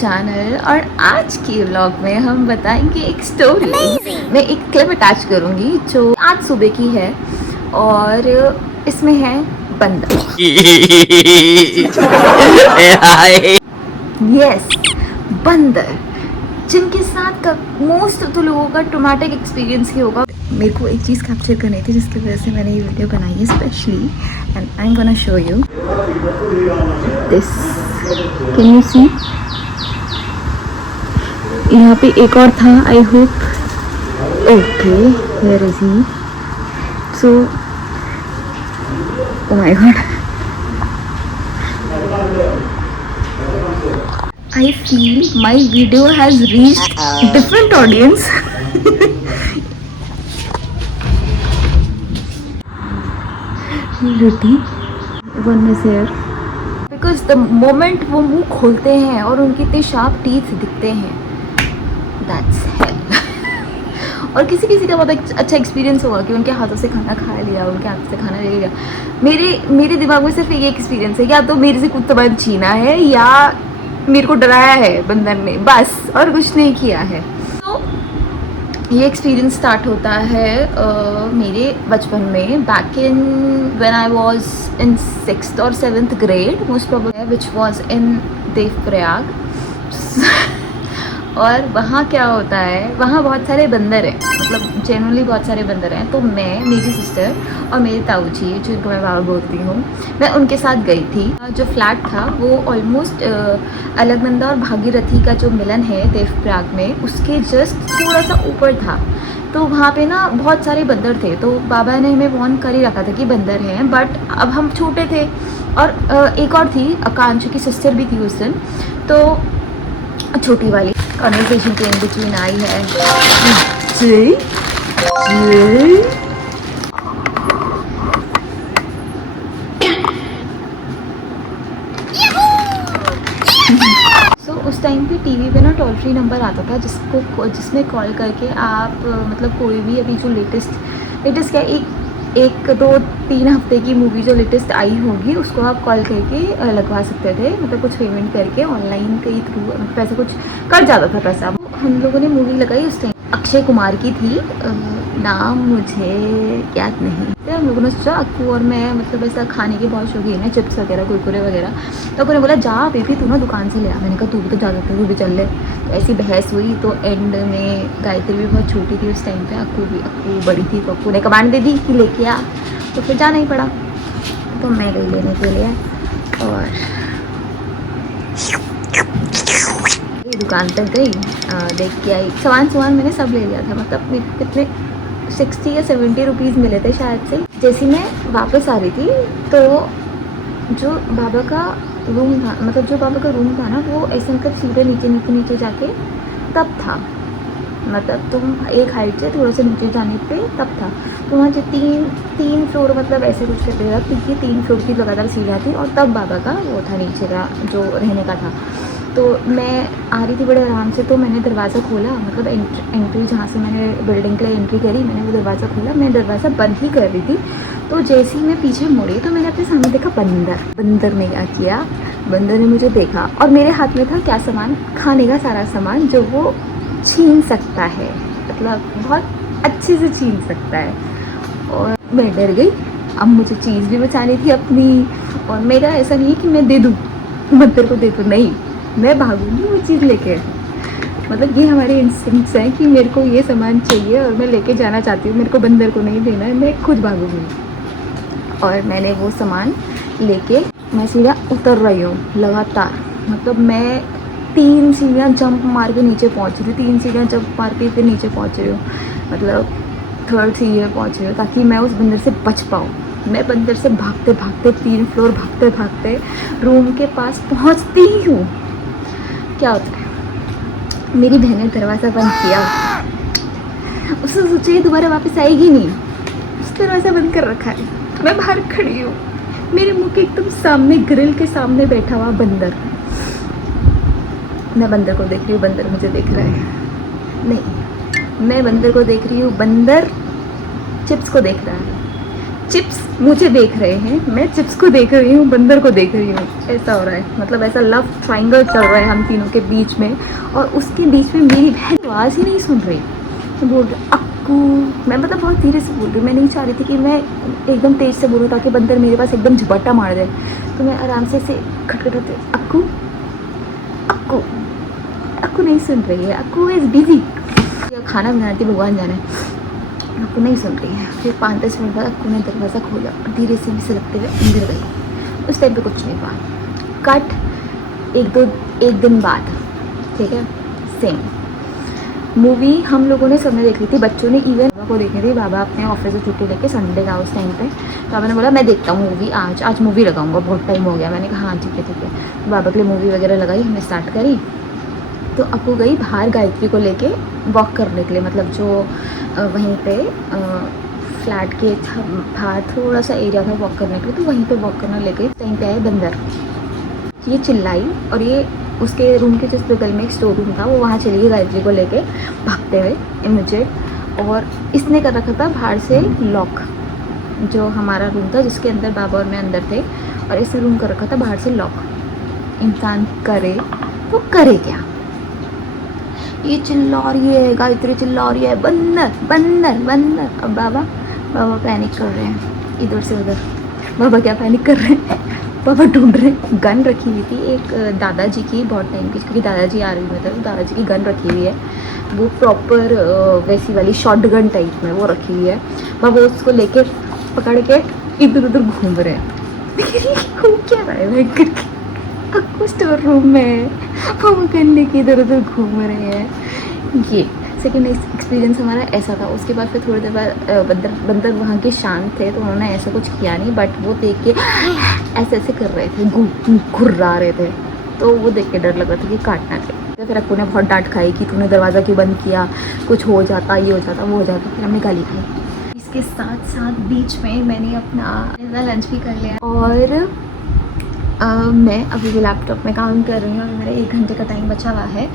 Channel और आज के व्लॉग में हम बताएंगे एक स्टोरी। मैं एक क्लिप अटैच करूंगी जो आज सुबह की है और इसमें है बंदर। यस, बंदर जिनके साथ का मोस्ट तो लोगों का ट्रोमेटिक एक्सपीरियंस ही होगा। मेरे को एक चीज़ कैप्चर करनी थी जिसकी वजह से मैंने ये वीडियो बनाई है specially, and I am gonna show you this. Can you see? यहाँ पे एक और था, I hope. Okay, here is he. So oh my god, I feel my video has reached different audience. Ruti, one is here. Because the moment वो मुंह खोलते हैं और उनके इतने शार्प टीथ दिखते हैं, that's hell. और किसी किसी का बहुत अच्छा एक्सपीरियंस होगा कि उनके हाथों से खाना खा लिया, उनके हाथों से खाना ले लिया। मेरे दिमाग में सिर्फ एक एक्सपीरियंस है, या तो मेरे से कुछ तो बात छीना है या मेरे को डराया है बंदर ने, बस, और कुछ नहीं किया है। तो ये एक्सपीरियंस स्टार्ट होता है मेरे बचपन में, back in when I was in 6th और 7th grade most probably, which was in Devprayag. और वहाँ क्या होता है, वहाँ बहुत सारे बंदर हैं, मतलब जनरली बहुत सारे बंदर हैं। तो मैं, मेरी सिस्टर और मेरे ताऊ जी, जिनको मैं बाबा बोलती हूँ, मैं उनके साथ गई थी। जो फ्लैट था वो ऑलमोस्ट अलकनंदा और भागीरथी का जो मिलन है देवप्रयाग में, उसके जस्ट थोड़ा सा ऊपर था। तो वहाँ पे ना बहुत सारे बंदर थे। तो बाबा ने हमें वार्न कर ही रखा था कि बंदर हैं, बट अब हम छोटे थे। और एक और थी, आकांक्षा की सिस्टर भी थी उस दिन, तो छोटी वाली। कॉन्वर्सेशन के इन बिटवीन आई है जी जी। सो उस टाइम पे टीवी पे ना टोल फ्री नंबर आता था जिसमें कॉल करके आप मतलब कोई भी अभी जो लेटेस्ट क्या एक 2-3 हफ्ते की मूवी जो लेटेस्ट आई होगी उसको आप कॉल करके लगवा सकते थे, मतलब कुछ पेमेंट करके ऑनलाइन के थ्रू पैसा कुछ कट जाता था पैसा। हम लोगों ने मूवी लगाई उस टाइम, अक्षय कुमार की थी, नाम मुझे याद नहीं। तो हम लोगों ने सोचा, अक्कू और मैं मतलब ऐसा खाने के बहुत शौकीन है, चिप्स वगैरह, कुरकुरे वगैरह। तो उन्होंने बोला जा बेबी तू ना दुकान से ले आ। मैंने कहा तू भी तो जा सकते, तू भी चल ले। तो ऐसी बहस हुई। तो एंड में गायत्री भी बहुत छोटी थी उस टाइम पे, अक्कू बड़ी थी, तो अक्कू ने कमांड दे दी कि लेके आ। तो फिर जाना ही पड़ा। तो मैं गई लेने के लिए और दुकान तक गई, देख के आई। सामान मैंने सब ले लिया था, मतलब कितने 60 या 70 रुपीज़ मिले थे शायद से। जैसे मैं वापस आ रही थी तो जो बाबा का रूम था, मतलब जो बाबा का रूम था ना, वो ऐसे मतलब सीधे नीचे जाके तब था, मतलब तुम एक हाइट से थोड़ा सा नीचे जाने पे तब था। तो वहाँ जो तीन फ्लोर मतलब ऐसे कुछ करते था, क्योंकि 3 फ्लोर की लगातार सीढ़ियाँ थी और तब बाबा का वो था नीचे का जो रहने का था। तो मैं आ रही थी बड़े आराम से, तो मैंने दरवाज़ा खोला, मतलब एंट्री जहाँ से मैंने बिल्डिंग के लिए एंट्री करी, मैंने वो दरवाज़ा खोला। मैं दरवाज़ा बंद ही कर रही थी, तो जैसे ही मैं पीछे मुड़ी तो मैंने अपने सामने देखा बंदर ने क्या किया, बंदर ने मुझे देखा और मेरे हाथ में था क्या सामान, खाने का सारा सामान जो वो छीन सकता है, मतलब बहुत अच्छे से छीन सकता है। और मैं डर गई। अब मुझे चीज़ भी बचानी थी अपनी, और मेरा ऐसा नहीं है कि मैं दे दूँ बंदर को, दे दूँ, नहीं, मैं भागूंगी वो चीज़ लेके। मतलब ये हमारे इंस्टिंक्ट्स हैं कि मेरे को ये सामान चाहिए और मैं लेके जाना चाहती हूँ, मेरे को बंदर को नहीं देना है, मैं खुद भागूंगी। और मैंने वो सामान लेके मैं सीधा उतर रही हूँ लगातार, मतलब मैं 3 सीढ़ियाँ जंप मार के नीचे पहुँच रही हूँ, 3 सीढ़ियाँ जंप मार के फिर नीचे पहुँच रही हूँ, मतलब 3rd सीढ़ी में पहुँच रही हूँ, ताकि मैं उस बंदर से बच पाऊँ। मैं बंदर से भागते 3 फ्लोर भागते रूम के पास पहुँचती ही हूँ। क्या होता है, मेरी बहन ने दरवाज़ा बंद किया, उसने सोचा ये दोबारा वापस आएगी नहीं, उस दरवाज़ा बंद कर रखा है। मैं बाहर खड़ी हूँ, मेरे मुंह के एकदम सामने ग्रिल के सामने बैठा हुआ बंदर। मैं बंदर को देख रही हूँ, बंदर मुझे देख रहा है, नहीं, मैं बंदर को देख रही हूँ, बंदर चिप्स को देख रहा है। चिप्स मुझे देख रहे हैं, मैं चिप्स को देख रही हूँ, बंदर को देख रही हूँ, ऐसा हो रहा है। मतलब ऐसा लव ट्रायंगल चल रहा है हम तीनों के बीच में, और उसके बीच में मेरी बहन आवाज़ ही नहीं सुन रही। तो बोल रही अक्कू, मैं मतलब बहुत धीरे से बोल रही हूँ, मैं नहीं चाह रही थी कि मैं एकदम तेज़ से बोलूँ ताकि बंदर मेरे पास एकदम झपट्टा मार दे। तो मैं आराम से खटखटाते अक्कू अक्कू, अक्कू नहीं सुन रही है, अक्कू इज़ बिजी, खाना बनाती भगवान जाने। अक्कू नहीं सुन रही है। फिर 5-10 मिनट बाद अक्कू ने दरवाज़ा खोला, धीरे से भी लगते हुए अंदर गई। उस टाइम पे कुछ नहीं हुआ। कट एक दिन बाद, ठीक है, सेम मूवी हम लोगों ने सबने देख ली थी, बच्चों ने, इवन बाबा को देखी थी। बाबा अपने ऑफिस से छुट्टी लेके संडे का उस टाइम पे, तो बाबा ने बोला मैं देखता हूँ मूवी, आज मूवी लगाऊंगा, बहुत टाइम हो गया। मैंने कहा हाँ ठीक है। तो बाबा के लिए मूवी वगैरह लगाई, हमने स्टार्ट करी। तो अप्पू गई बाहर गायत्री को लेके वॉक करने के लिए, मतलब जो वहीं पे फ्लैट के बाहर थोड़ा सा एरिया था वॉक करने के लिए, तो वहीं पे वॉक करने लेके कहीं पे आए बंदर। ये चिल्लाई और ये उसके रूम के जिस बगल में एक स्टोर रूम था, वो वहाँ चली गई गायत्री को लेके भागते हुए इमीडिएट। और इसने कर रखा था बाहर से लॉक, जो हमारा रूम था जिसके अंदर बाबा और मैं अंदर थे, और इसने रूम कर रखा था बाहर से लॉक। इंसान करे तो करे क्या, ये चिल्ला रही है, गायत्री चिल्ला रही है बंदर बंदर बंदर। अब बाबा पैनिक कर रहे हैं इधर से उधर। बाबा क्या पैनिक कर रहे हैं, बाबा ढूंढ रहे हैं। गन रखी हुई थी एक दादाजी की, बहुत टाइम की, क्योंकि दादाजी आर्मी में थे, तो दादाजी की गन रखी हुई है, वो प्रॉपर वैसी वाली शॉर्ट गन टाइप में वो रखी हुई है। बाबा उसको लेके पकड़ के इधर उधर घूम रहे हैं। घूम क्या रहा है मैं आपको स्टोर रूम में वो करने की इधर उधर घूम रहे हैं। ये सेकेंड एक्सपीरियंस हमारा ऐसा था। उसके बाद फिर थोड़ी देर बाद बंदर वहाँ के शांत थे, तो उन्होंने ऐसा कुछ किया नहीं, बट वो देख के ऐसे ऐसे कर रहे थे, घुर्रा रहे थे, तो वो देख के डर लग रहा था कि काटना चाहिए। तो फिर अप्पू ने बहुत डांट खाई कि तूने दरवाज़ा क्यों बंद किया, कुछ हो जाता, ये हो जाता, वो हो जाता। फिर हमने गाली खाई। इसके साथ साथ बीच में मैंने अपना लंच भी कर लिया, और मैं अभी भी लैपटॉप में काम कर रही हूँ, और मेरा 1 घंटे का टाइम बचा हुआ है,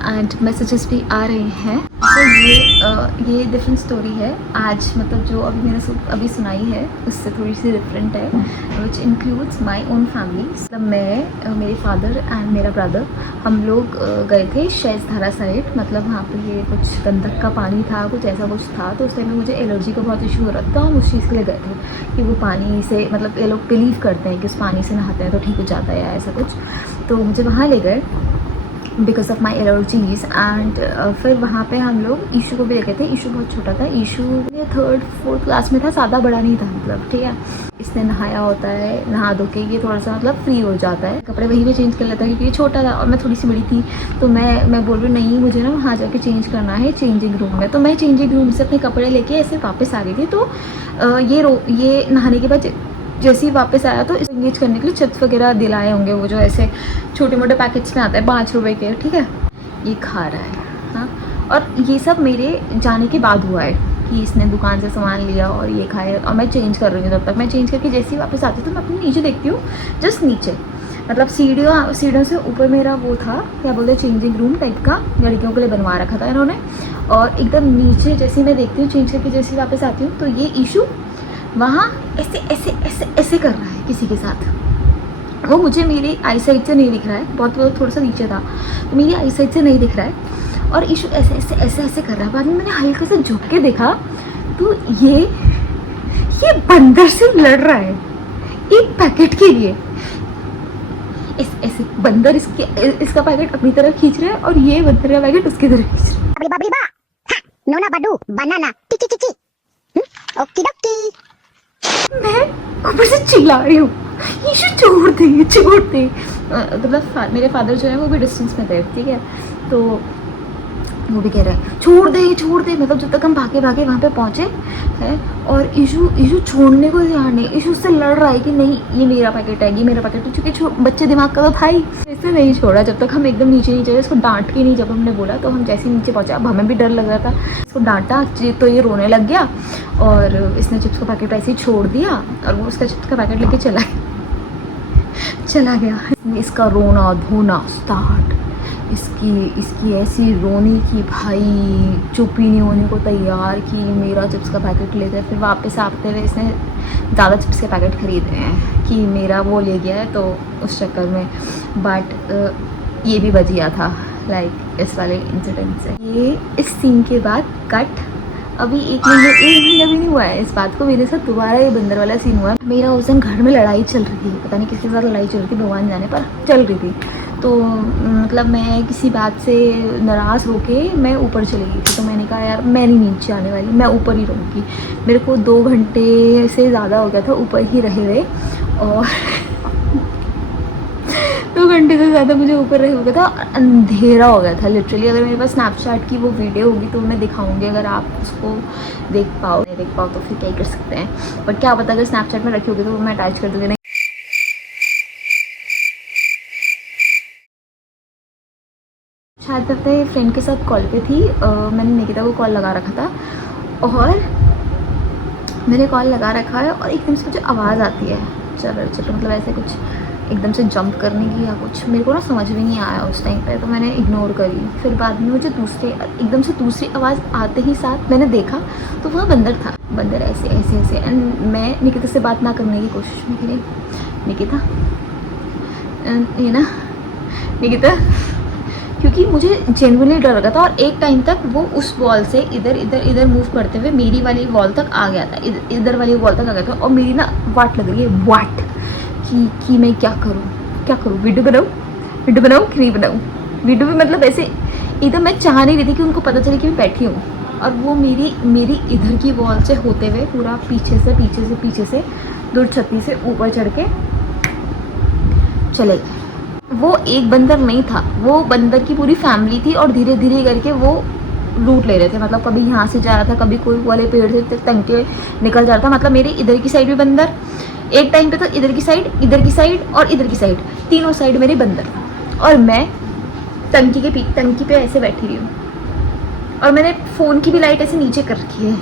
एंड मैसेजेस भी आ रहे हैं। तो ये डिफरेंट स्टोरी है आज, मतलब जो अभी मैंने अभी सुनाई है उससे थोड़ी सी डिफरेंट है, which includes my own family. मतलब मैं, मेरे फादर एंड मेरा ब्रदर, हम लोग गए थे शेषधारा साइड। मतलब वहाँ पे ये कुछ गंदक का पानी था, कुछ ऐसा कुछ था, तो उस टाइम में मुझे एलर्जी का बहुत इशू हो रहा था। हम उस चीज़ के लिए गए थे कि वो पानी से, मतलब ये लोग बिलीव करते हैं कि उस पानी से नहाते हैं तो ठीक हो जाता है या ऐसा कुछ, तो मुझे वहाँ ले गए because of my allergies. And फिर वहाँ पे हम लोग ईशू को भी लेके थे। ईशू बहुत छोटा था, ईशू 3rd-4th क्लास में था, ज़्यादा बड़ा नहीं था, मतलब ठीक है। इसने नहाया होता है, नहा धो के ये थोड़ा सा मतलब फ्री हो जाता है, कपड़े वहीं पे चेंज कर लेता है, क्योंकि ये छोटा था और मैं थोड़ी सी बड़ी थी। तो मैं बोल रही नहीं, मुझे ना वहाँ जाके चेंज करना है चेंजिंग रूम में। तो मैं चेंजिंग रूम से अपने कपड़े लेके ऐसे वापस आ रही थी। तो ये नहाने के बाद जैसे ही वापस आया तो इसे इंगेज करने के लिए चिप्स वगैरह दिलाए होंगे, वो जो ऐसे छोटे मोटे पैकेट्स में आता है 5 रुपए के, ठीक है। ये खा रहा है, हाँ। और ये सब मेरे जाने के बाद हुआ है कि इसने दुकान से सामान लिया और ये खाया, और मैं चेंज कर रही हूँ। तब तक मैं चेंज करके जैसे ही वापस आती हूँ तो मैं अपने नीचे देखती हूँ, जस्ट नीचे, मतलब सीढ़ियों से ऊपर मेरा वो था, क्या बोलते हैं, चेंजिंग रूम टाइप का, लड़कियों के लिए बनवा रखा था इन्होंने। और एकदम नीचे जैसे ही मैं देखती हूँ, चेंज करके जैसे ही वापस आती हूँ, तो ये ईशू वहाँ ऐसे ऐसे ऐसे ऐसे कर रहा है किसी के साथ। वो मुझे मेरी आई साइड से नहीं दिख रहा है, बहुत थोड़ा सा नीचे था, तो मेरी आई साइड से नहीं दिख रहा है, और ईशू ऐसे ऐसे ऐसे ऐसे कर रहा है। बाद में मैंने हल्का से झुक के देखा, तो ये बंदर से लड़ रहा है एक पैकेट के लिए। ऐसे बंदर इसका पैकेट अपनी तरफ खींच रहा है, और ये बंदर का पैकेट उसकी तरफ खींच रहा है। नोना बडू बनाना टिकी टिकी ओकी डोकी। मैं ऊपर से चिल्ला रही हूँ, ईशू छोड़ दे छोड़ दे। मतलब मेरे फादर जो है वो भी डिस्टेंस में थे, ठीक है, तो वो भी कह रहे हैं छोड़ दे। मतलब जब तक हम भागे वहाँ पे पहुँचे हैं, और ईशू छोड़ने को तैयार नहीं। ईशू उससे लड़ रहा है कि नहीं ये मेरा पैकेट है, ये मेरा पैकेट है, क्योंकि बच्चे दिमाग का तो था ही। ऐसे नहीं छोड़ा जब तक हम एकदम नीचे नहीं गए। इसको डांट के नहीं, जब हमने बोला तो हम जैसे ही नीचे पहुँचे, अब हमें भी डर लग रहा था। इसको डांटा तो ये रोने लग गया, और इसने चिप्स का पैकेट ऐसे ही छोड़ दिया, और वो उसका चिप्स का पैकेट लेके चला गया। इसका रोना धोना स्टार्ट, इसकी ऐसी रोने की भाई चुप ही नहीं होने को तैयार कि मेरा चिप्स का पैकेट ले जाए। फिर वापस आते हुए इसने ज़्यादा चिप्स के पैकेट खरीद रहे हैं कि मेरा वो ले गया है, तो उस चक्कर में। बट ये भी बच गया था लाइक इस वाले इंसिडेंट से। ये इस सीन के बाद कट। अभी एक महीना भी नहीं हुआ है इस बात को, मेरे साथ दोबारा ये बंदर वाला सीन हुआ है। मेरा उस दिन घर में लड़ाई चल रही थी, पता नहीं किसके साथ लड़ाई चल रही थी, भगवान जाने, पर चल रही थी। तो मतलब मैं किसी बात से नाराज़ होके मैं ऊपर चली गई थी। तो मैंने कहा यार मैं नहीं नीचे आने वाली, मैं ऊपर ही रहूँगी। मेरे को 2 घंटे से ज़्यादा हो गया था ऊपर ही रहे हुए, और 2 घंटे से ज़्यादा मुझे ऊपर रहे हो गया था, अंधेरा हो गया था लिटरली। अगर मेरे पास स्नैपचैट की वो वीडियो होगी तो मैं दिखाऊंगी, अगर आप उसको देख पाओ तो फिर क्या ही कर सकते हैं। बट क्या पता अगर स्नैपचैट में रखी होगी तो वो मैं अटैच कर दूँगी। नहीं, शायद मैं अपने फ्रेंड के साथ कॉल पे थी, मैंने निकिता को कॉल लगा रखा था, और मैंने कॉल लगा रखा है और एकदम से मुझे आवाज़ आती है चलो मतलब ऐसे कुछ एकदम से जंप करने की या कुछ, मेरे को ना समझ में नहीं आया उस टाइम पे, तो मैंने इग्नोर करी। फिर बाद में मुझे एकदम से दूसरी आवाज़ आते ही साथ मैंने देखा तो वह बंदर था। बंदर ऐसे एंड मैं निकिता से बात ना करने की कोशिश में करी, निकिता ये ना निकिता, क्योंकि मुझे जेन्युइनली डर लगा था। और एक टाइम तक वो उस वॉल से इधर मूव करते हुए मेरी वाली वॉल तक आ गया था, इधर वाली वॉल तक आ गया था, और मेरी ना वाट लग रही है, वाट कि मैं क्या करूँ, वीडियो बनाऊँ कि नहीं बनाऊँ। वीडियो भी मतलब ऐसे एकदम मैं चाह नहीं रही थी कि उनको पता चले कि मैं बैठी हूँ, और वो मेरी इधर की वॉल से होते हुए पूरा पीछे से दुर्छत्ती से ऊपर चढ़ के चले गए। वो एक बंदर नहीं था, वो बंदर की पूरी फैमिली थी, और धीरे धीरे करके वो रूट ले रहे थे। मतलब कभी यहाँ से जा रहा था, कभी कोई वाले पेड़ से तंग के निकल जा रहा था। मतलब मेरे इधर की साइड भी बंदर, एक टाइम पे तो इधर की साइड और इधर की साइड, तीनों साइड मेरे बंदर, और मैं टंकी पे ऐसे बैठी हुई हूँ। और मैंने फ़ोन की भी लाइट ऐसे नीचे कर रखी है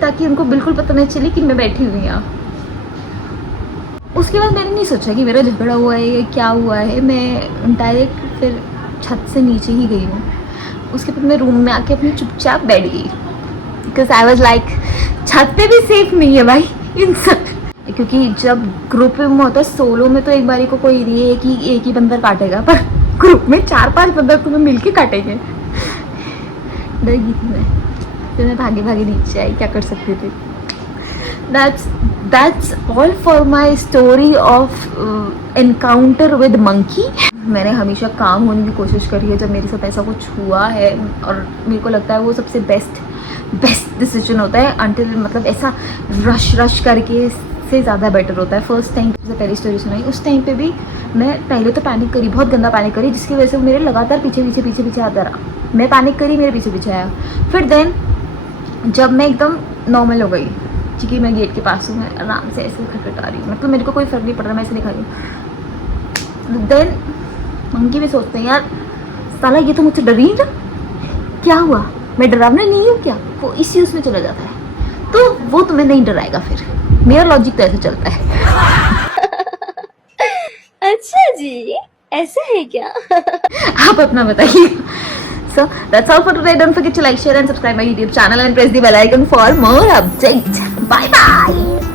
ताकि उनको बिल्कुल पता नहीं चले कि मैं बैठी हुई हूँ यहाँ। उसके बाद मैंने नहीं सोचा कि मेरा झगड़ा हुआ है या क्या हुआ है, मैं डायरेक्ट फिर छत से नीचे ही गई हूँ। उसके बाद मैं रूम में आके अपनी चुपचाप बैठ गई, बिकॉज आई वॉज लाइक छत पे भी सेफ नहीं है भाई इंसान, क्योंकि जब ग्रुप में होता है, सोलो में तो एक बारी को कोई नहीं है कि एक ही बंदर काटेगा, पर ग्रुप में 4-5 बंदर तुम्हें मिलके काटेंगे। डर गई थी मैं, फिर मैं भागे नीचे आई, क्या कर सकती थी। That's all for my story of encounter with monkey. मैंने हमेशा काम होने की कोशिश करी है जब मेरे साथ ऐसा कुछ हुआ है, और मेरे को लगता है वो सबसे बेस्ट डिसीजन होता है, until मतलब ऐसा रश करके से ज़्यादा बेटर होता है। फर्स्ट टाइम जब पहली स्टोरी सुनाई उस टाइम पे भी मैं पहले तो पैनिक करी, बहुत गंदा पैनिक करी, जिसकी वजह से वो मेरे लगातार पीछे आता रहा। मैं पैनिक करी, मेरे पीछे आया। फिर देन जब मैं एकदम नॉर्मल हो गई, क्योंकि मैं गेट के पास हूँ, मैं आराम से ऐसे खटखटा रही हूँ, मतलब मेरे को कोई फ़र्क नहीं पड़ रहा, मैं ऐसे दिखा रही हूँ। देन मंकी भी सोचते हैं यार साला ये तो मुझसे डर ही ना, क्या हुआ, मैं डरावना नहीं हूँ क्या, वो इसी उसमें चला जाता है, तो वो तुम्हें नहीं डराएगा। फिर मेरा लॉजिक तो ऐसे चलता है। अच्छा जी, ऐसा है क्या? आप अपना बताइए। So that's all for today. Don't forget to like, share and subscribe my YouTube channel and press the bell icon for more updates. Bye bye.